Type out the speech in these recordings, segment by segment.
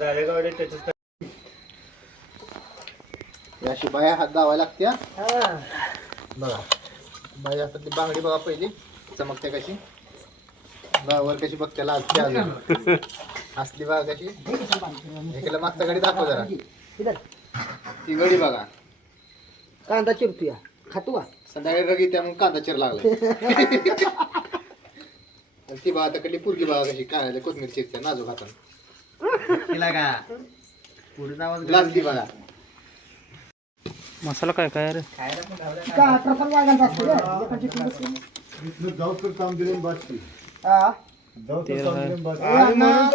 जाळेगावडे त्याच्यात अशी बाया हात दावायला लागत्या. बघा बाई हातातली बांगडी बघा पहिली चमकते कशी वर कशी बघते लाजते अजून असली बघा कशी. एकीला मागचा गडी दाखव जरा ती गडी बघा. कांदा चिरतोय खातो का संध्याकाळी रगी त्या मग कांदा चिर लागला. ती बघा तकडली पुरगी बघा कशी काय कोथमीर चिरते नाजूक हातान लाजली बघा. मसाला काय काय रे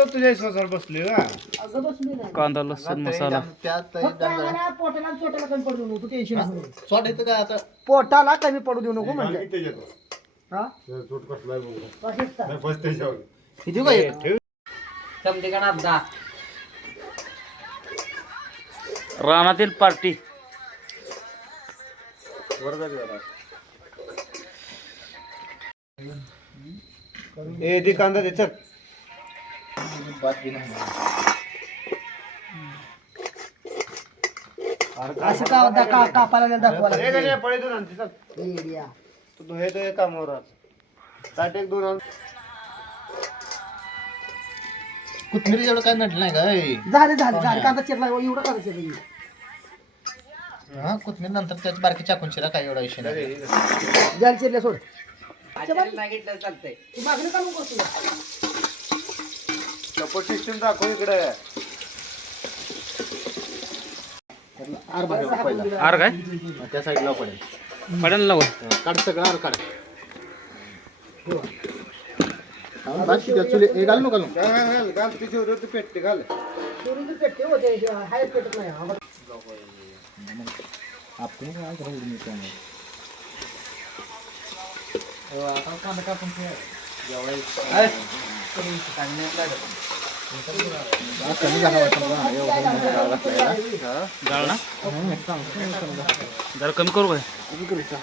तुझ्या विश्वासावर बसले कांदा लसूण मसाला पोटाला कमी पडू देऊ नको म्हणजे रानातील पार्टी ए ती कांदा दे चल. असं का कापायला दाखवायला ए गण्या, पळे दोन आणते चल. तू हे तो कामावर आज ताट एक दोन आण. कोथमिरी एवढं काय नटलं नाही का झाले कांदा चिरला एवढा कांदा चिरला. हा कोथमीर नंतर त्याच बारकी चाकून शिरा काय एवढा विषय नाही. जाल चिरल्या सोड सपोर्ट सिस्टम दाखव इकडे. आर बघा पहिला आर काय त्या साईडला पडेल. पडेल ना काढ सगळं आर काढ. बाकी त्या चुली हे घाल नको घालू. घाल घाल तिथे होतं तू पेटते घाल. पेटते होते हाय पेटत नाही आपण काय करू मी त्यामुळे कमी झाला जाळ ना जरा कमी करू काय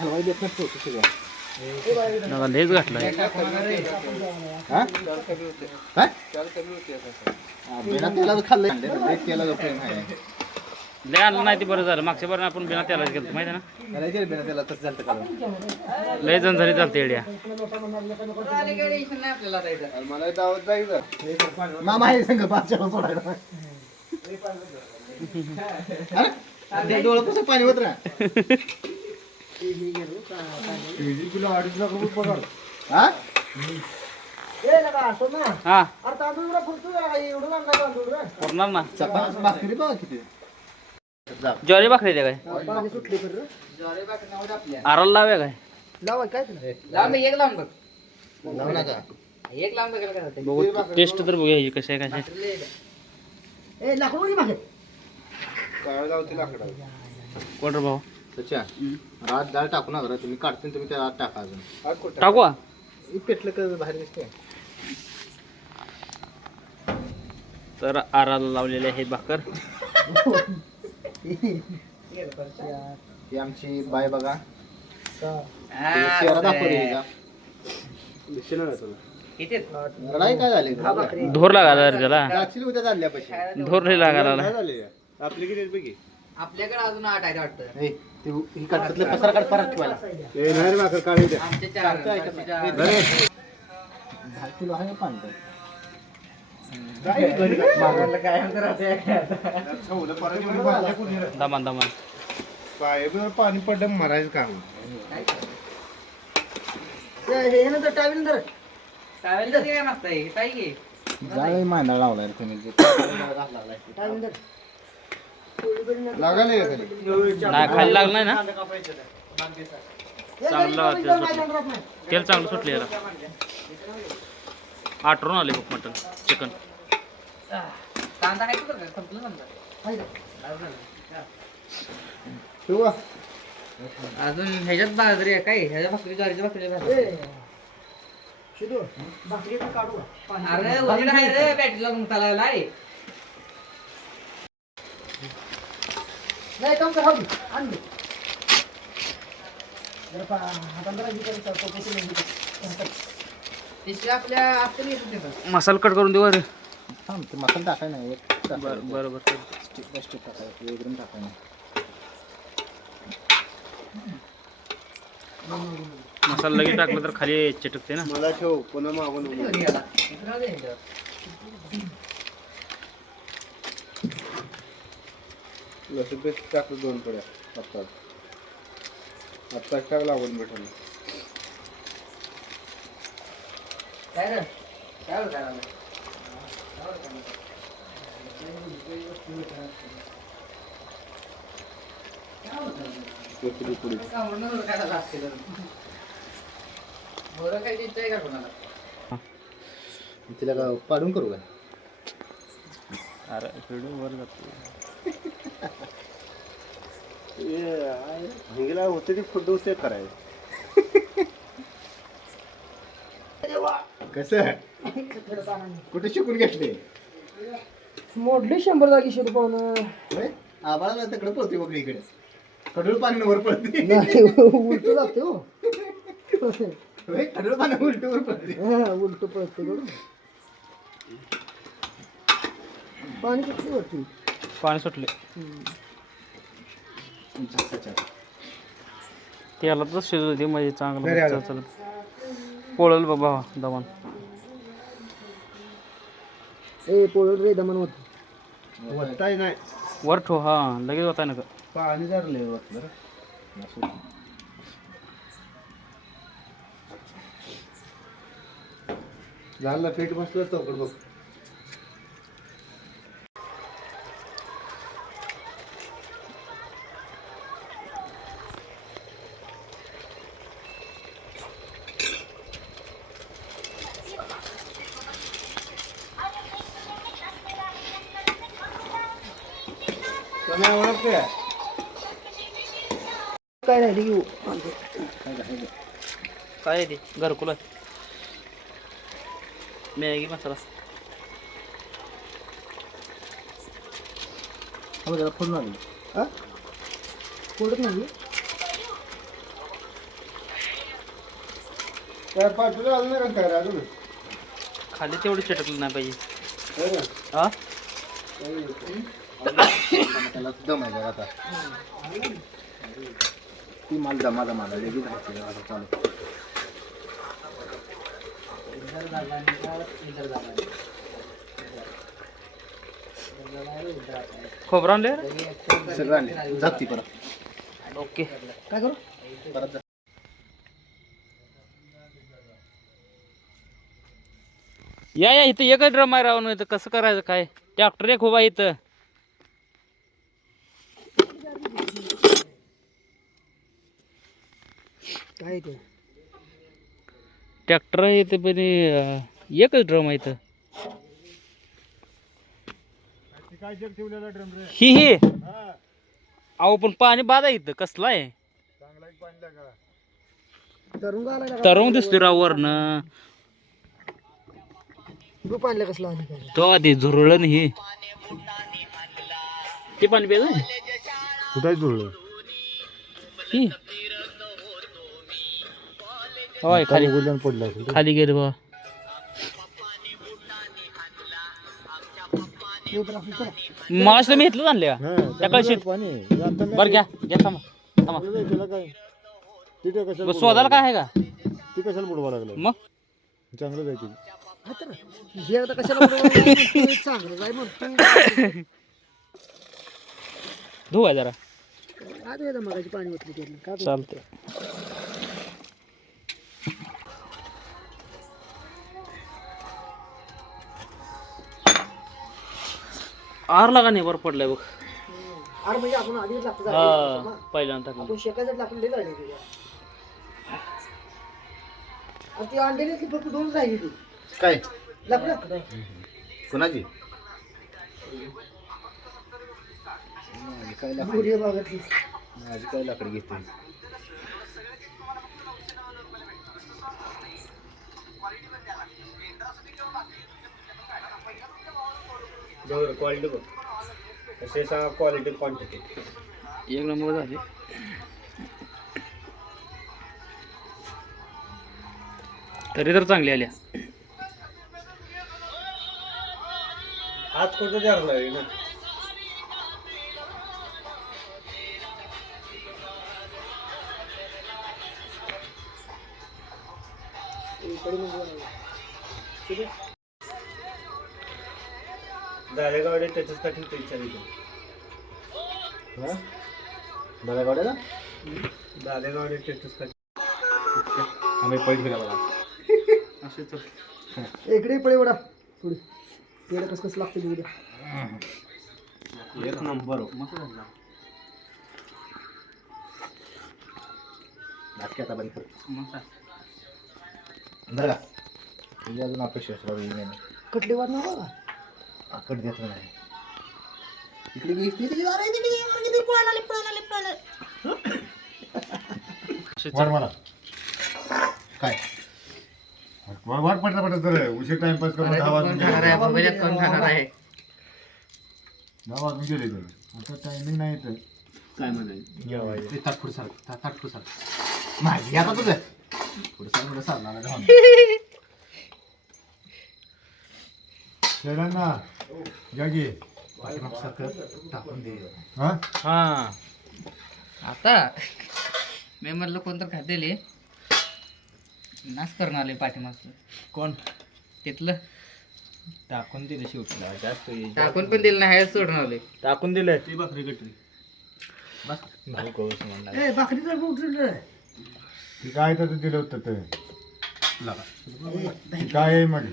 हलवाई देत नसतो नका लेच घातलाय बिना तेला खाल्लंय तेला प्रेम आहे. लय आणलं नाही ते बरं झालं. मागच्या बरं आपण बिना तेलाच गेलो माहिती ना. बिना तेला तसं झालं का लय जण झाली चालते एड्या. मला दावत जायचं मामा आहे संग बादशाला सोडायला. डोळं कसं पाणी होत ना. किलो 2.5 लाख रुपये पगार. हा हा तांदूळ पुरणार ना. चपाती भाकरी बघा किती. ज्वारी भाकरी द्या काय पाणी सुटले कर आराला लाव्या काय लावा काय लावू नका. बघू टेस्ट तर बघूया ही कशी आहे कशी. ए लाकडू मागे काय लावते लाकडा. कोण रे भाऊ अच्छा रात डाळ टाकू नका तुम्ही काढते तुम्ही त्या रात टाका अजून टाकू पेटलं का बाहेर दिसते. तर आराला लावलेले आहे भाकर. ही आमची बाय बघा चेहरा दाखवली लढाई काय झाली. धोर लागायला रे त्याला. ऍक्च्युली उद्या चालल्यापाशी धोर नाही लागायला. आपली किती बघी आपल्याकडे अजून 8 आहे वाटतं. ही कटकतले पसारा काढ परत ठेवायला. ए नाही रे भाकर काढी द्या. आमचे 4 किलो आहे पाणी दमान दमान पायावर पाणी पडलं मरायचं काम. हे नंतर टावेल नंतर टावेल काय मस्त आहे काय घे. जाळी मांडा लावलाय तुम्ही टावेल नंतर लागायला ये खाली. नाही खाली लागलं नाही ना. चांगलं तेल चांगलं सुटले याला. आठवून आले बघ मटन चिकन. कांदा आहे का संपलं कांदा अजून ह्याच्यात बाजरी आहे काय ह्याच्या भाकरी ज्वारीच्या भाकरी अरे उजेड आहे रे बॅटरीला मग चालायला आहे. नाही काम कर आण आपल्या मसाला कट करून देऊ रे. मसाला टाकाय नाही बरोबर स्टेप टाकायचं एकदम टाकायचं. मसाला लगेच टाकलं तर खाली चिटकते ना. मला ठेव पुन्हा मागून लसूण पेस्ट टाकलं 2 कड्या आत्ताच टाक लागून भेटलं. काय रे काय होतं काय कोथिंबीर पुडी तिला का पाडून करू का? अरे व्हिडिओ वर जातो. हिंगला होते ती फोटो सेव्ह करायचं. कसं कुठे शिकून घेतले? मोडली 100 जागी शिरू पाहुणं. आबाळाला तिकडे पळते बघ इकडे कडूळ पाणी वर पडते. नाही उलट जाते हो. कडूळ पाणी उलट वर पडते. हा उलट पळते बघ. पाणी किती वरती. पाणी सुटले तेलातच शिजत होती म्हणजे चांगलं चलत पोळल बाबा दमन. ए पोळल रे दमन होत. वरताय नाही वर ठो हा लगेच होता ना. पाणी धरले वरलं. झालं पीठ बसलं चौकट बघ. ओळखते काय राहिली घेऊ. काय आहे ते घरकुल आहे. मॅगी मसाला त्याला फोडून आली. हा पोळत नाही. काय पाठवलं अजून नाही काय अजून खाली तेवढी चिटकली नाही पाहिजे. हा त्याला दम आहे आता ती माल दमाला मला लगेच आता चालू. खोबरं आणले सगळं आणले जाती परत. ओके. काय करू. परत जा. या इथं एकच ड्रम आहे राहून इथं कसं करायचं काय. ट्रॅक्टर एक उभा इथं. काय ते ट्रॅक्टर आहे इथं पण एकच ड्रम आहे इथं. ही अहो पण पाणी बाद आहे इथं. कसलं आहे तरुण घालायला तरुण दिसतोय राव वरनं. ग्रुप आणलं कसला आधी काय. तो आधी झुरळण हे ते पाणी प्यायचं कुठे जुळलं ही होय खाली पडलं खाली गेले बा. मास मी घेतलं आणले का त्या कळशीत. बरं घ्या घ्या थांबा थांबा. बरं, शोधायला काय आहे का ती कशाला बुडवा लागलं मग. चांगलं जायची. हा तर हे आता कशाला बोलवलं? चांगलं जाय म्हणतो. धुवा जरा आज वेळेला मगाची पाणी ओतली त्यातलं का ते? चालतंय. आर लागा नाही बरं पडलाय बघ. अरे म्हणजे आपण आधीच लागतो हा पहिल्यांदा टाकलं. आपण शेकायचं लागून लई जायला तुझ्या. आणि ती अंड्याने ती फक्त 2 राहिली ती काय लाकडं. कोणाची काय लाकडी व्हिडिओ बघितली. माझी काय लाकडी घेते. क्वालिटी बघ कसे सांगा क्वालिटी क्वांटिटी एक नंबर झाले. तरी तर चांगली आल्या. आज कुठं जारला आहे ना दारेगावडे त्याच्याच साठी विचारित दादा गावड्याला दारेगावडे स्टेटस साठी आम्ही पैसे गेला बघा असे तर इकडे पळे वडा पुढे पेढं कसं कसं लागतं उद्या एक नंबर मस्त झाला नाटकी आता बंद कर मग बरं का तुझी अजून अपेक्षा असणार नाही कटले वाद ना बघा आकड देत नाही इकडे घे तिकडे अरे तिकडे पळायला वाढ मला काय वाट पडला पडत तर उशीर टाइमपास करून 10 वाजून गेले. कोण खाणार आहे 10 वाजून गेले तर आता टायमिंग नाही तर काय म्हणायचं ते ताट पुढे सार ताट पुढे सार माझी आता तुझं पुढे सारणार घालून ना जागी पाठीमाग सारखं टाकून दे हा हा आता मी म्हटलं कोणतं खातेले नाच करून आले पाठीमागचं कोण तिथलं टाकून दिले शेवटीला जास्त टाकून पण दिलं नाही सोडून आले टाकून दिले ती बकरी कटरी भाऊ कवच म्हणला ए बाकरीचं उठलं ती काय तर दिलं होतं ते लागा ती काय आहे मग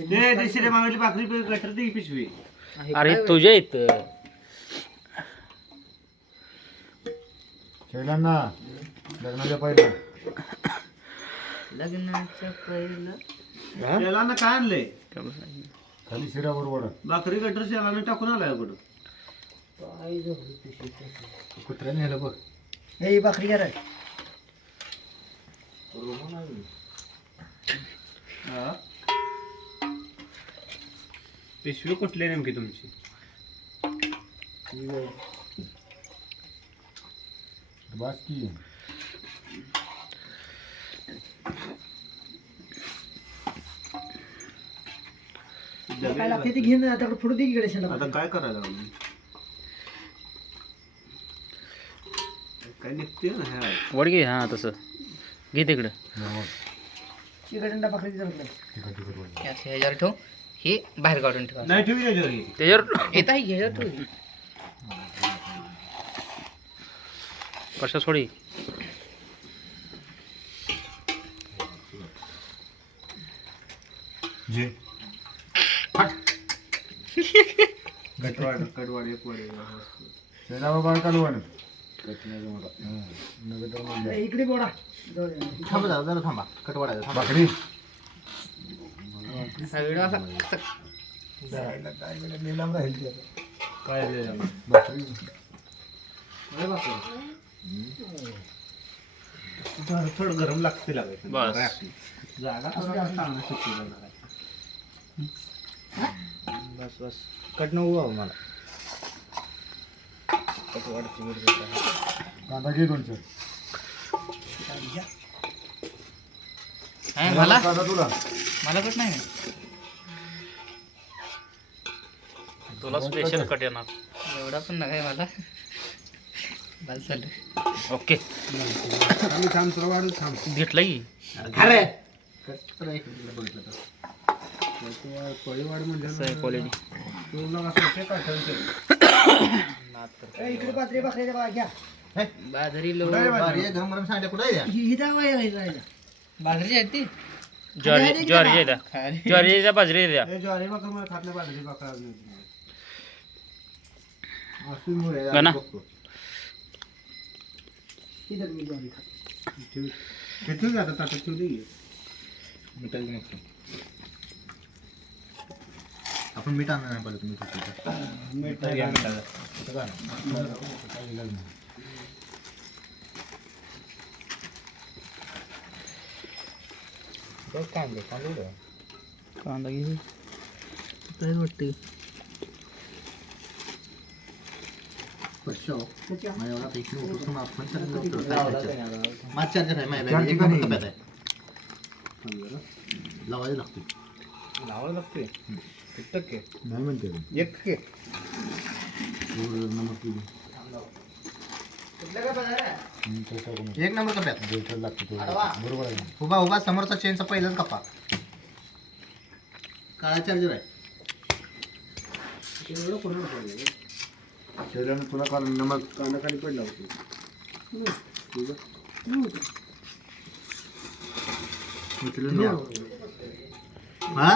ते दुसऱ्या मागली बकरी कटर ती पिशवी अरे तुझ्या इथं शैलांना लग्नाच्या पहिला लग्नाचं पहिलं त्याला ना काय आणलंय खाली शिरावर वडा बकरी कटर शेलाने टाकून आलाय कुठं कुत्र्याने नेलं बघ ए बाकरी घ्या रे हा. पिशवी कुठली आहे नेमकी तुमची बस की काय लागते ते घेऊन त्याकडे पुढे दे इकडे शेला आता काय करायला लागलं? काय निघते ना ह्या वड घे हा तसं घे तिकडं इकडे बाकरी जमलं असं ह्याच्यावर ठेव हे बाहेर काढून ठेवा नाही ठेवी त्याच्यावर ही. त्याच्यावर येत आहे ह्याच्यावर ठेव कशा सोडी जे कटवाड एक वड आहे. शैला बाबा कालवण इकडे बोडा जाऊ दे. थांबा जरा थांबा कटवाडायचं थांबा भाकरी हा व्हिडिओ असा निलाम राहील ते आता. काय आहे त्याच्यावर? भाकरी थोडं गरम लागते लागायचं बस जागा थोडा चांगला सुट्टी जाणार आहे. बस बस कट नको मला कांदा घे दोनशे मला कांदा तुला मला कट नाही तुला स्पेशल कट येणार एवढा पण नाही मला बस झालं ओके आम्ही थांब तुला वाढू थांब घेतलं की अरे कट बघितलं तर पळीवाड म्हणजे क्वालिटी तुला कसं होते का ठेवते ए, इकडे पात्री बाकरीच्या बघा घ्या बाजरी लो बारी आहे, गरम गरम सांडे कुठे द्या ही द्या वय राहिला बाजरी आहे ती ज्वारी ज्वारी द्या ज्वारी द्या बाजरी द्या हे ज्वारी भाकर मला खात नाही बाजरी भाकर गणा. ही धर मी ज्वारी खातो. ठेवून जातात ताटात ठेवली मिठाचं नसतं आपण मीठ आणलं नाही पाहिजे तुम्ही मीठ नाही घालायचं. कांदा घे काय वाटते माझ्यावर इकडे उठून आपण माझ चार्जर आहे माझ्या एक नंबर टप्प्यात आहे लावायला लागतो लावावं लागते टक्के नाही म्हणते ते. एक के एवढं नमक किती? तसं करून एक नंबर कप्यात जेवढं लागतं तेवढं. बरोबर आहे ना? उभा उभा समोरचा चेनचा पहिलाच कप्पा काळा चार्जर आहे केल्यानं तुला काल नमक कानाखाली पडला होता. उचलून घ्या. हा